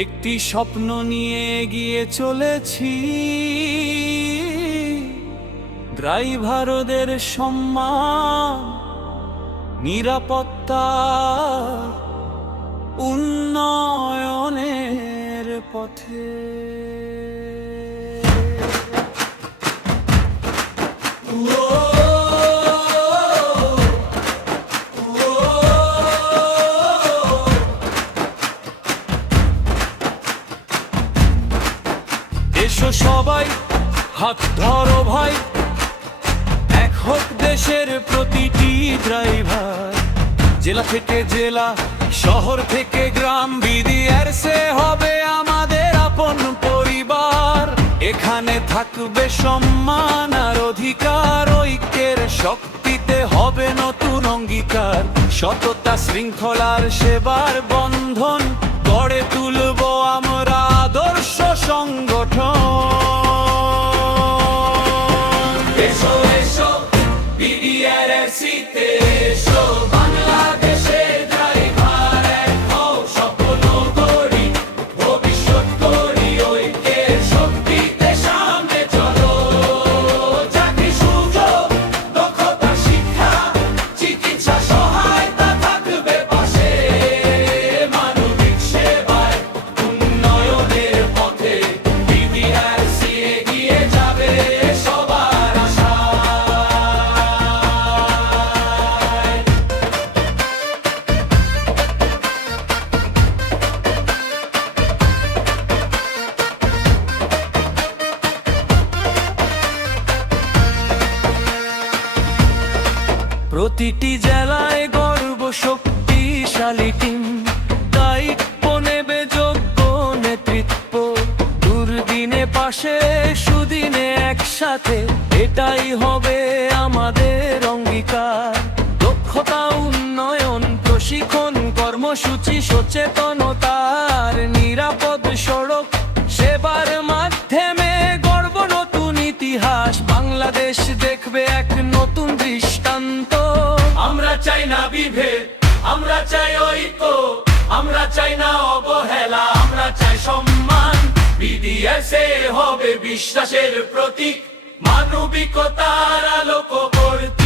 একটি স্বপ্ন নিয়ে এগিয়ে চলেছি, ড্রাইভারদের সম্মান, নিরাপত্তা, উন্নয়নের পথে। এসো সবাই, হাত ধরো ভাই, এক হোক দেশের প্রতিটি ড্রাইভার। জেলা থেকে জেলা, শহর থেকে গ্রাম, বিডিআরসি হবে আমাদের আপন পরিবার। এখানে থাকবে সম্মান আর অধিকার, ঐক্যের শক্তিতে হবে নতুন অঙ্গীকার। সততা, শৃঙ্খলার সেবার বন্ধন গড়ে তুলবো আমরা আদর্শ সংগঠন। এসো এসো বিডিআরসিতে এসো, বাংলাদেশে ড্রাইভার এক হও, সফল করি ভবিষ্যৎ করি, ঐক্যের শক্তিতে সামনে চলো। চাকরি সুযোগ, দক্ষতা শিক্ষা, চিকিৎসা সহায়তা থাকবে পাশে, মানবিক সেবায় উন্নয়নের পথে বিডিআরসি এগিয়ে যাবে সবার আশায়। প্রতিটি জেলায় গর্ব শক্তিশালী টিম, দায়িত্ব নেবে যোগ্য নেতৃত্ব। দুর্দিনে পাশে, সুদিনে একসাথে, এটাই হবে আমাদের অঙ্গীকার। দক্ষতা উন্নয়ন, প্রশিক্ষণ কর্মসূচি, সচেতনতার নিরাপদ সড়ক, সেবার মাধ্যমে গর্ব নতুন ইতিহাস। বাংলাদেশ দেখবে এক নতুন দৃষ্টান্ত। আমরা চাই না বিভেদ, আমরা চাই ঐক্য, আমরা চাই না অবহেলা, আমরা চাই সম্মান। বিডিআরসি হবে বিশ্বাসের প্রতীক, মানবিকতার আলোক করতে।